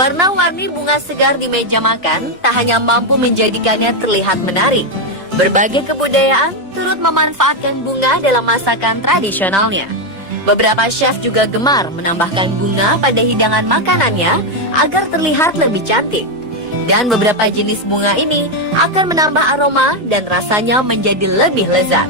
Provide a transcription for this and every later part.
Warna-warni bunga segar di meja makan tak hanya mampu menjadikannya terlihat menarik. Berbagai kebudayaan turut memanfaatkan bunga dalam masakan tradisionalnya. Beberapa chef juga gemar menambahkan bunga pada hidangan makanannya agar terlihat lebih cantik. Dan beberapa jenis bunga ini akan menambah aroma dan rasanya menjadi lebih lezat.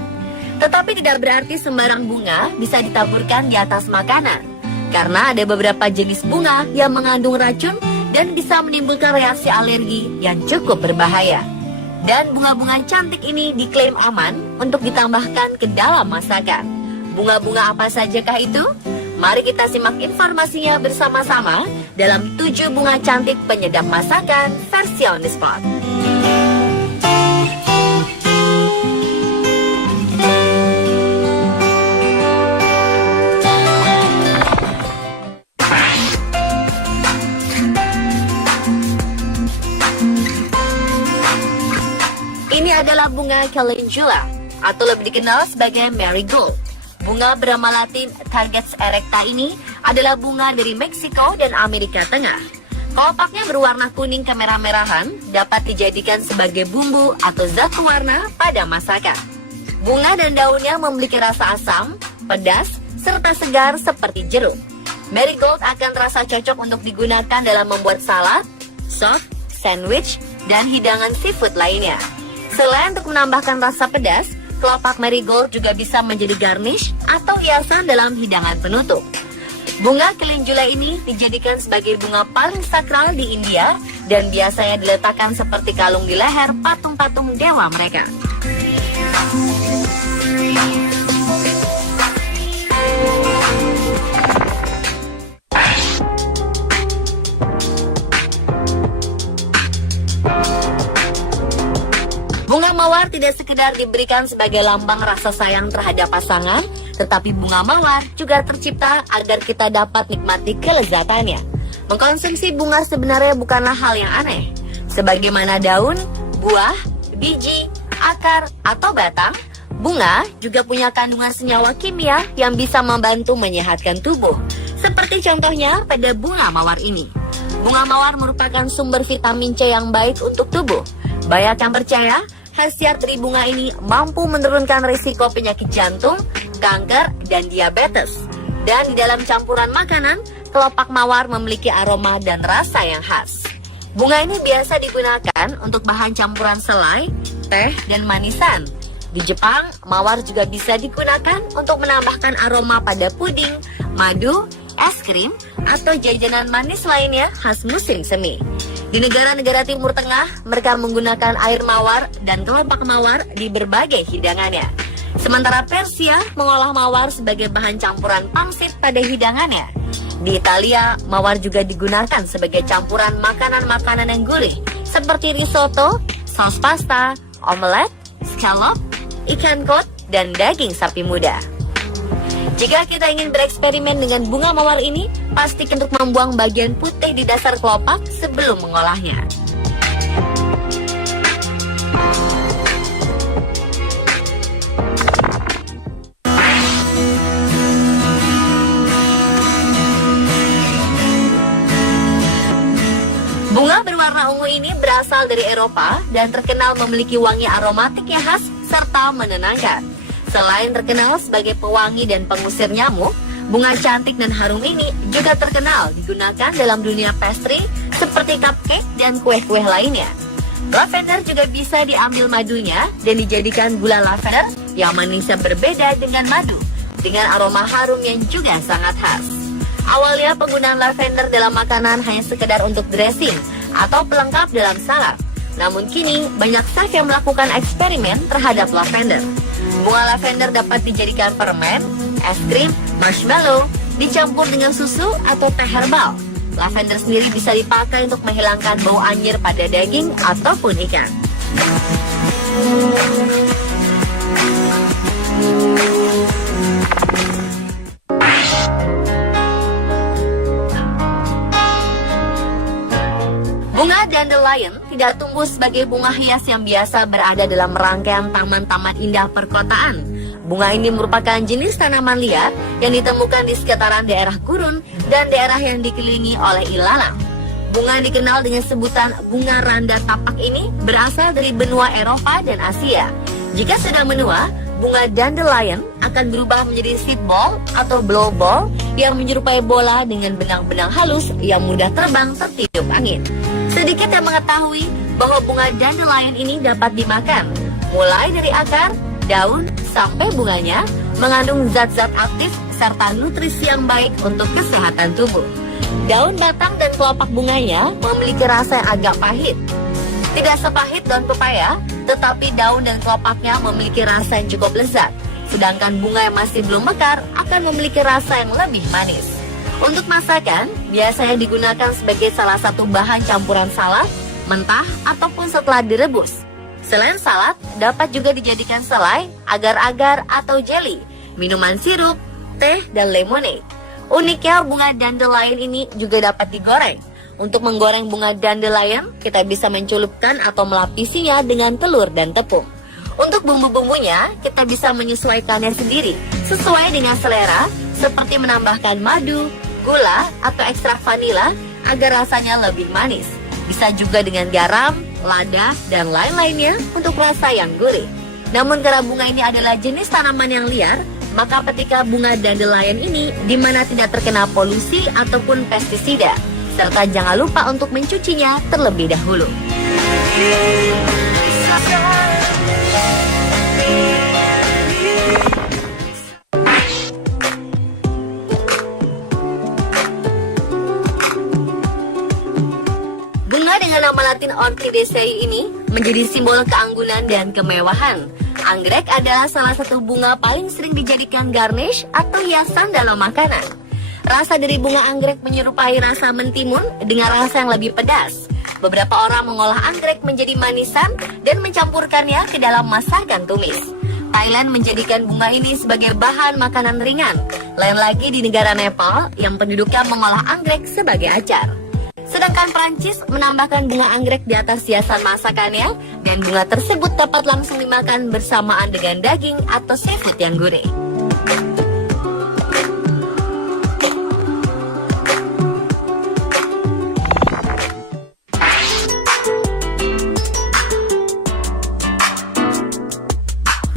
Tetapi tidak berarti sembarang bunga bisa ditaburkan di atas makanan. Karena ada beberapa jenis bunga yang mengandung racun dan bisa menimbulkan reaksi alergi yang cukup berbahaya. Dan bunga-bunga cantik ini diklaim aman untuk ditambahkan ke dalam masakan. Bunga-bunga apa sajakah itu? Mari kita simak informasinya bersama-sama dalam 7 bunga cantik penyedap masakan versi on the spot. Ini adalah bunga calendula atau lebih dikenal sebagai marigold. Bunga bernama Latin Targetes erecta ini adalah bunga dari Meksiko dan Amerika Tengah. Kelopaknya berwarna kuning kemerah-merahan, dapat dijadikan sebagai bumbu atau zat pewarna pada masakan. Bunga dan daunnya memiliki rasa asam, pedas, serta segar seperti jeruk. Marigold akan terasa cocok untuk digunakan dalam membuat salad, sop, sandwich, dan hidangan seafood lainnya. Selain untuk menambahkan rasa pedas, kelopak marigold juga bisa menjadi garnish atau hiasan dalam hidangan penutup. Bunga calendula ini dijadikan sebagai bunga paling sakral di India dan biasanya diletakkan seperti kalung di leher patung-patung dewa mereka. Bunga mawar tidak sekedar diberikan sebagai lambang rasa sayang terhadap pasangan, tetapi bunga mawar juga tercipta agar kita dapat nikmati kelezatannya. Mengkonsumsi bunga sebenarnya bukanlah hal yang aneh. Sebagaimana daun, buah, biji, akar, atau batang, bunga juga punya kandungan senyawa kimia yang bisa membantu menyehatkan tubuh. Seperti contohnya pada bunga mawar ini. Bunga mawar merupakan sumber vitamin C yang baik untuk tubuh. Banyak yang percaya khasiat dari bunga ini mampu menurunkan risiko penyakit jantung, kanker, dan diabetes. Dan di dalam campuran makanan, kelopak mawar memiliki aroma dan rasa yang khas. Bunga ini biasa digunakan untuk bahan campuran selai, teh, dan manisan. Di Jepang, mawar juga bisa digunakan untuk menambahkan aroma pada puding, madu, es krim, atau jajanan manis lainnya khas musim semi. Di negara-negara Timur Tengah, mereka menggunakan air mawar dan kelopak mawar di berbagai hidangannya. Sementara Persia mengolah mawar sebagai bahan campuran pangsit pada hidangannya. Di Italia, mawar juga digunakan sebagai campuran makanan-makanan yang gurih, seperti risotto, saus pasta, omelet, scallop, ikan kod, dan daging sapi muda. Jika kita ingin bereksperimen dengan bunga mawar ini, pastikan untuk membuang bagian putih di dasar kelopak sebelum mengolahnya. Bunga berwarna ungu ini berasal dari Eropa dan terkenal memiliki wangi aromatik yang khas serta menenangkan. Selain terkenal sebagai pewangi dan pengusir nyamuk, bunga cantik dan harum ini juga terkenal digunakan dalam dunia pastry seperti cupcake dan kue-kue lainnya. Lavender juga bisa diambil madunya dan dijadikan gula lavender yang manisnya berbeda dengan madu, dengan aroma harum yang juga sangat khas. Awalnya penggunaan lavender dalam makanan hanya sekedar untuk dressing atau pelengkap dalam salad. Namun kini banyak chef yang melakukan eksperimen terhadap lavender. Bunga lavender dapat dijadikan permen, es krim, marshmallow, dicampur dengan susu atau teh herbal. Lavender sendiri bisa dipakai untuk menghilangkan bau anyir pada daging ataupun ikan. Bunga dandelion tidak tumbuh sebagai bunga hias yang biasa berada dalam rangkaian taman-taman indah perkotaan. Bunga ini merupakan jenis tanaman liar yang ditemukan di sekitaran daerah gurun dan daerah yang dikelilingi oleh ilalang. Bunga yang dikenal dengan sebutan bunga randa tapak ini berasal dari benua Eropa dan Asia. Jika sudah menua, bunga dandelion akan berubah menjadi seed ball atau blow ball yang menyerupai bola dengan benang-benang halus yang mudah terbang tertiup angin. Sedikit yang mengetahui bahwa bunga dandelion ini dapat dimakan, mulai dari akar, daun, sampai bunganya mengandung zat-zat aktif serta nutrisi yang baik untuk kesehatan tubuh. Daun, batang, dan kelopak bunganya memiliki rasa yang agak pahit. Tidak sepahit daun pepaya, tetapi daun dan kelopaknya memiliki rasa yang cukup lezat. Sedangkan bunga yang masih belum mekar akan memiliki rasa yang lebih manis. Untuk masakan, biasanya digunakan sebagai salah satu bahan campuran salad, mentah, ataupun setelah direbus. Selain salad, dapat juga dijadikan selai, agar-agar, atau jelly, minuman sirup, teh, dan lemonade. Uniknya, bunga dandelion ini juga dapat digoreng. Untuk menggoreng bunga dandelion, kita bisa mencelupkan atau melapisinya dengan telur dan tepung. Untuk bumbu-bumbunya, kita bisa menyesuaikannya sendiri, sesuai dengan selera, seperti menambahkan madu, gula, atau ekstrak vanila agar rasanya lebih manis. Bisa juga dengan garam, lada, dan lain-lainnya untuk rasa yang gurih. Namun karena bunga ini adalah jenis tanaman yang liar, maka petika bunga dandelion ini di mana tidak terkena polusi ataupun pestisida, serta jangan lupa untuk mencucinya terlebih dahulu. Bunga dengan nama latin Orchidaceae ini menjadi simbol keanggunan dan kemewahan. Anggrek adalah salah satu bunga paling sering dijadikan garnish atau hiasan dalam makanan. Rasa dari bunga anggrek menyerupai rasa mentimun dengan rasa yang lebih pedas. Beberapa orang mengolah anggrek menjadi manisan dan mencampurkannya ke dalam masakan tumis. Thailand menjadikan bunga ini sebagai bahan makanan ringan. Lain lagi di negara Nepal yang penduduknya mengolah anggrek sebagai acar. Sedangkan Prancis menambahkan bunga anggrek di atas hiasan masakannya dan bunga tersebut dapat langsung dimakan bersamaan dengan daging atau seafood yang gurih.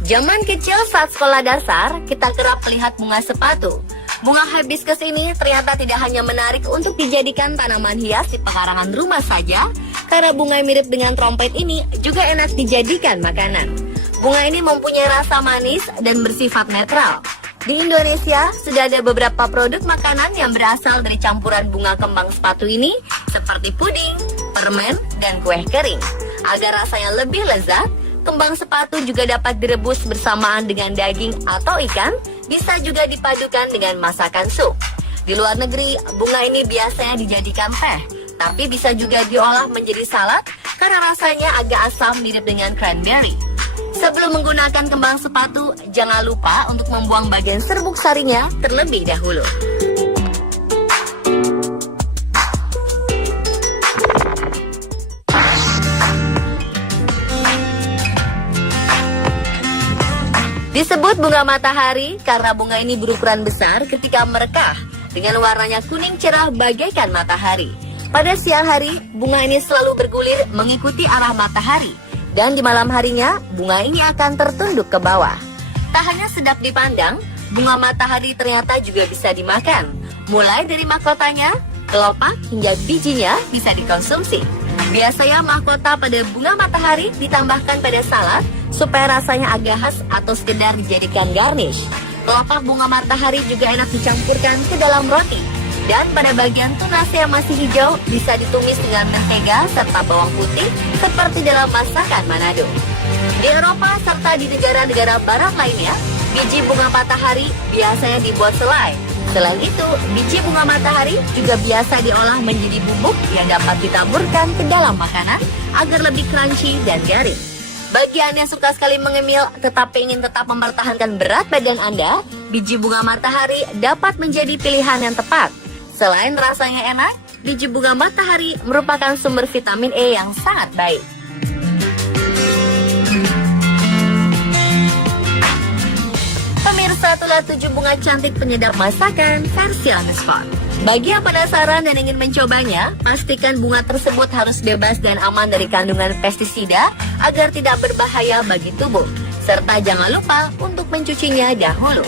Zaman kecil saat sekolah dasar, kita kerap melihat bunga sepatu. Bunga hibiscus ini ternyata tidak hanya menarik untuk dijadikan tanaman hias di pekarangan rumah saja, karena bunga yang mirip dengan trompet ini juga enak dijadikan makanan. Bunga ini mempunyai rasa manis dan bersifat netral. Di Indonesia, sudah ada beberapa produk makanan yang berasal dari campuran bunga kembang sepatu ini, seperti puding, permen, dan kue kering. Agar rasanya lebih lezat, kembang sepatu juga dapat direbus bersamaan dengan daging atau ikan, bisa juga dipadukan dengan masakan sup. Di luar negeri, bunga ini biasanya dijadikan teh, tapi bisa juga diolah menjadi salad karena rasanya agak asam mirip dengan cranberry. Sebelum menggunakan kembang sepatu, jangan lupa untuk membuang bagian serbuk sarinya terlebih dahulu. Disebut bunga matahari karena bunga ini berukuran besar ketika merekah dengan warnanya kuning cerah bagaikan matahari. Pada siang hari, bunga ini selalu bergulir mengikuti arah matahari dan di malam harinya, bunga ini akan tertunduk ke bawah. Tak hanya sedap dipandang, bunga matahari ternyata juga bisa dimakan. Mulai dari mahkotanya, kelopak hingga bijinya bisa dikonsumsi. Biasanya mahkota pada bunga matahari ditambahkan pada salad supaya rasanya agak khas atau sekedar dijadikan garnish. Kelopak bunga matahari juga enak dicampurkan ke dalam roti. Dan pada bagian tunas yang masih hijau bisa ditumis dengan mentega serta bawang putih seperti dalam masakan Manado. Di Eropa serta di negara-negara barat lainnya, biji bunga matahari biasanya dibuat selai. Selain itu, biji bunga matahari juga biasa diolah menjadi bubuk yang dapat ditaburkan ke dalam makanan agar lebih crunchy dan garing. Bagi Anda yang suka sekali mengemil tetapi ingin tetap mempertahankan berat badan Anda, biji bunga matahari dapat menjadi pilihan yang tepat. Selain rasanya enak, biji bunga matahari merupakan sumber vitamin E yang sangat baik. Pemirsa, itulah 7 bunga cantik penyedap masakan versi on the spot. Bagi yang penasaran dan ingin mencobanya, pastikan bunga tersebut harus bebas dan aman dari kandungan pestisida agar tidak berbahaya bagi tubuh. Serta jangan lupa untuk mencucinya dahulu.